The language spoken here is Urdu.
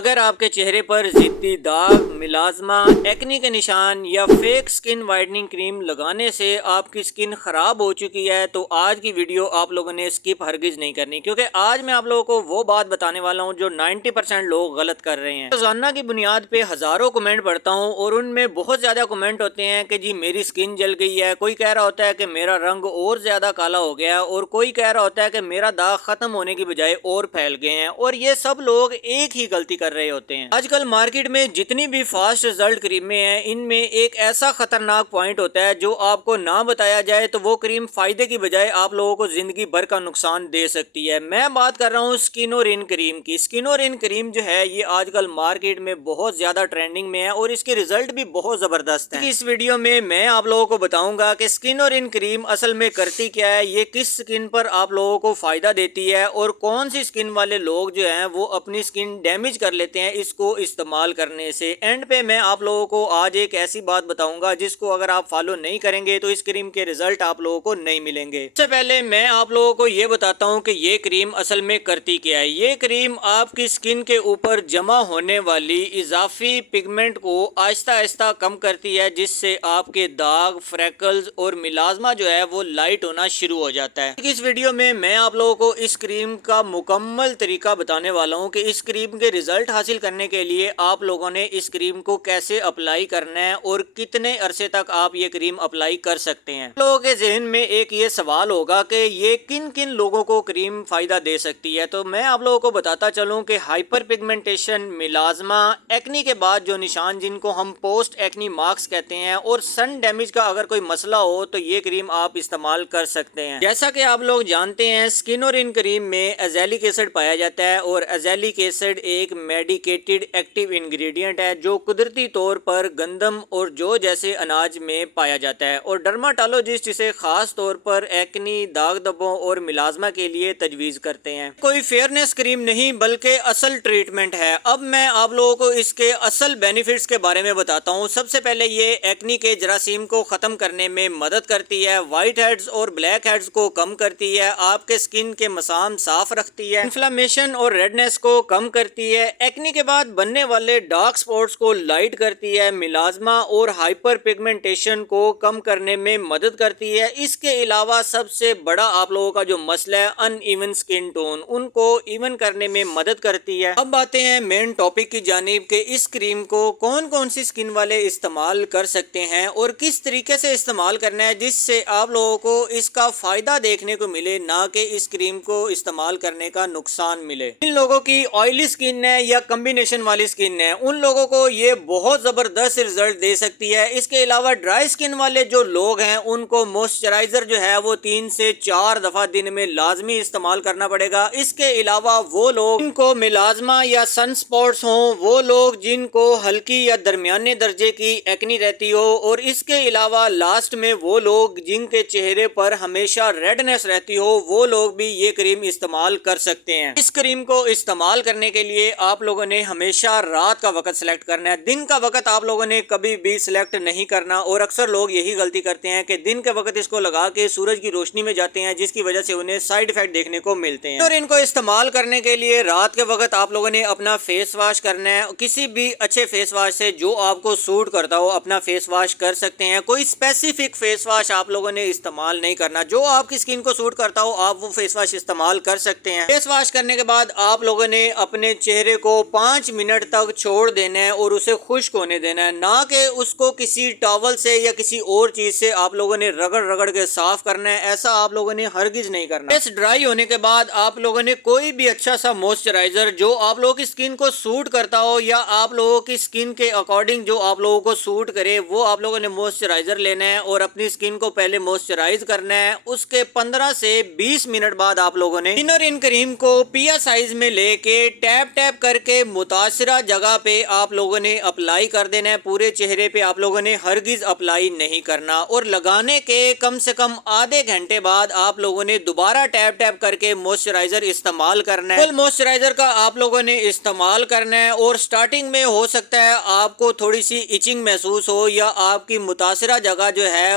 اگر آپ کے چہرے پر ضدی داغ، ملازمہ، ایکنی کے نشان یا فیک سکن وائٹننگ کریم لگانے سے آپ کی سکن خراب ہو چکی ہے تو آج کی ویڈیو آپ لوگوں نے سکپ ہرگز نہیں کرنی، کیونکہ آج میں آپ لوگوں کو وہ بات بتانے والا ہوں جو 90% لوگ غلط کر رہے ہیں۔ روزانہ کی بنیاد پہ ہزاروں کمنٹ پڑھتا ہوں اور ان میں بہت زیادہ کمنٹ ہوتے ہیں کہ جی میری سکن جل گئی ہے، کوئی کہہ رہا ہوتا ہے کہ میرا رنگ اور زیادہ کالا ہو گیا ہے، اور کوئی کہہ رہا ہوتا ہے کہ میرا داغ ختم ہونے کی بجائے اور پھیل گئے ہیں، اور یہ سب لوگ ایک ہی غلطی کر رہے ہوتے ہیں۔ آج کل مارکیٹ میں جتنی بھی فاسٹ رزلٹ کریمیں ہیں ان میں ایک ایسا خطرناک پوائنٹ ہوتا ہے جو آپ کو نہ بتایا جائے تو وہ کریم فائدے کی بجائے آپ لوگوں کو زندگی بھر کا نقصان دے سکتی ہے۔ میں بات کر رہا ہوں سکنورین کریم کی۔ سکنورین کریم جو ہے یہ آج کل مارکیٹ میں بہت زیادہ ٹرینڈنگ میں ہے اور اس کے رزلٹ بھی بہت زبردست ہیں۔ اس ویڈیو میں آپ لوگوں کو بتاؤں گا کہ سکنورین کریم اصل میں کرتی کیا ہے، یہ کس سکن پر آپ لوگوں کو فائدہ دیتی ہے، اور کون سی سکن والے لوگ جو ہیں وہ اپنی سکن ڈیمیج کر لیتے ہیں اس کو استعمال کرنے سے۔ اینڈ پہ میں آپ لوگوں کو آج ایک ایسی بات بتاؤں گا جس کو اگر آپ فالو نہیں کریں گے تو اس کریم کے رزلٹ آپ لوگوں کو نہیں ملیں گے۔ سب سے پہلے میں آپ لوگوں کو یہ بتاتا ہوں کہ یہ کریم اصل میں کرتی کیا ہے۔ یہ کریم آپ کی سکن کے اوپر جمع ہونے والی اضافی پگمنٹ کو آہستہ آہستہ کم کرتی ہے، جس سے آپ کے داغ، فریکلز اور ملازمہ جو ہے وہ لائٹ ہونا شروع ہو جاتا ہے۔ اس ویڈیو میں آپ لوگوں کو اس کریم کا مکمل طریقہ بتانے والا ہوں کہ اس کریم کے رزلٹ حاصل کرنے کے لیے آپ لوگوں نے اس کریم کو کیسے اپلائی کرنا ہے اور کتنے عرصے تک آپ یہ کریم اپلائی کر سکتے ہیں۔ لوگوں کے ذہن میں ایک یہ سوال ہوگا کہ یہ کن کن لوگوں کو کریم فائدہ دے سکتی ہے، تو میں آپ لوگوں کو بتاتا چلوں کہ ہائپر پگمنٹیشن، ملازمہ، ایکنی کے بعد جو نشان جن کو ہم پوسٹ ایکنی مارکس کہتے ہیں، اور سن ڈیمیج کا اگر کوئی مسئلہ ہو تو یہ کریم آپ استعمال کر سکتے ہیں۔ جیسا کہ آپ لوگ جانتے ہیں سکنورین کریم میں ایزیلک ایسڈ پایا جاتا ہے، اور ایزیلک ایسڈ ایک میڈیکیٹڈ ایکٹیو انگریڈینٹ ہے جو قدرتی طور پر گندم اور جو جیسے اناج میں پایا جاتا ہے، اور ڈرماٹولوجسٹ اسے خاص طور پر ایکنی، داغ دھبوں اور ملازمہ کے لیے تجویز کرتے ہیں۔ کوئی فیئرنس کریم نہیں بلکہ اصل ٹریٹمنٹ ہے۔ اب میں آپ لوگوں کو اس کے اصل بینیفٹس کے بارے میں بتاتا ہوں۔ سب سے پہلے یہ ایکنی کے جراثیم کو ختم کرنے میں مدد کرتی ہے، وائٹ ہیڈز اور بلیک ہیڈز کو کم کرتی ہے، آپ کے سکن کے مسام صاف رکھتی ہے، انفلمیشن اور ریڈنس کو کم کرتی ہے، ایکنی کے بعد بننے والے ڈارک سپاٹس کو لائٹ کرتی ہے، ملازمہ اور ہائپر پگمنٹیشن کو کم کرنے میں مدد کرتی ہے۔ اس کے علاوہ سب سے بڑا آپ لوگوں کا جو مسئلہ ہے ان ایون سکن ٹون، ان کو ایون کرنے میں مدد کرتی ہے۔ اب آتے ہیں مین ٹاپک کی جانب کہ اس کریم کو کون کون سی سکن والے استعمال کر سکتے ہیں اور کس طریقے سے استعمال کرنا ہے جس سے آپ لوگوں کو اس کا فائدہ دیکھنے کو ملے، نہ کہ اس کریم کو استعمال کرنے کا نقصان ملے۔ ان لوگوں کی آئلی سکن ہے یا کمبینیشن والی سکن ہے، ان لوگوں کو یہ بہت زبردست رزلٹ دے سکتی ہے۔ اس کے علاوہ ڈرائی سکن والے جو لوگ ہیں ان کو موئسچرائزر جو ہے وہ 3 سے 4 دفعہ دن میں لازمی استعمال کرنا پڑے گا۔ اس کے علاوہ وہ لوگ جن کو ملازمہ یا سن سپاٹس ہوں، وہ لوگ جن کو ہلکی یا درمیانے درجے کی ایکنی رہتی ہو، اور اس کے علاوہ لاسٹ میں وہ لوگ جن کے چہرے پر ہمیشہ ریڈنس رہتی ہو، وہ لوگ بھی یہ کریم استعمال کر سکتے ہیں۔ اس کریم کو استعمال کرنے کے لیے آپ لوگوں نے ہمیشہ رات کا وقت سلیکٹ کرنا ہے، دن کا وقت آپ لوگوں نے کبھی بھی سلیکٹ نہیں کرنا، اور اکثر لوگ یہی غلطی کرتے ہیں کہ دن کے وقت اس کو لگا کے سورج کی روشنی میں جاتے ہیں، جس کی وجہ سے انہیں سائیڈ افیکٹ دیکھنے کو ملتے ہیں۔ اور ان کو استعمال کرنے کے لیے رات کے وقت آپ لوگوں نے اپنا فیس واش کرنا ہے، کسی بھی اچھے فیس واش سے جو آپ کو سوٹ کرتا ہو اپنا فیس واش کر سکتے ہیں۔ کوئی اسپیسیفک فیس واش آپ لوگوں نے استعمال نہیں کرنا، جو آپ کی سکن کو سوٹ کرتا ہو آپ وہ فیس واش استعمال کر سکتے ہیں۔ فیس واش کرنے کے بعد آپ لوگوں نے اپنے چہرے کو 5 منٹ تک چھوڑ دینا ہے اور اسے خشک ہونے دینا ہے، نہ کہ اس کو کسی ٹاول سے یا کسی اور چیز سے آپ لوگوں نے رگڑ رگڑ کے صاف کرنا ہے، ایسا آپ لوگوں نے ہرگز نہیں کرنا۔ فیس ڈرائی ہونے کے بعد آپ لوگوں نے کوئی بھی اچھا سا موئسچرائزر جو آپ لوگوں کی سکن کو سوٹ کرتا ہو یا آپ لوگوں کی سکن کے اکارڈنگ جو آپ لوگوں کو سوٹ کرے، وہ آپ لوگوں نے موئسچرائزر لینا ہے اور اپنی سکن کو پہلے موئسچرائز کرنا ہے۔ اس کے 15 سے 20 منٹ بعد آپ لوگوں نے سکنورین کریم کو پیا سائز میں لے کے ٹیپ ٹیپ کر کے متاثرہ جگہ پہ آپ لوگوں نے اپلائی کر دینا ہے، پورے چہرے پہ آپ لوگوں نے ہرگز اپلائی نہیں کرنا، اور لگانے کے کم سے کم آدھے گھنٹے بعد آپ لوگوں نے دوبارہ ٹیپ ٹیپ کر کے موئسچرائزر استعمال کرنا ہے۔ فل موئسچرائزر کا آپ لوگوں نے استعمال کرنا ہے، اور سٹارٹنگ میں ہو سکتا ہے آپ کو تھوڑی سی ایچنگ محسوس ہو یا آپ کی متاثرہ جگہ جو ہے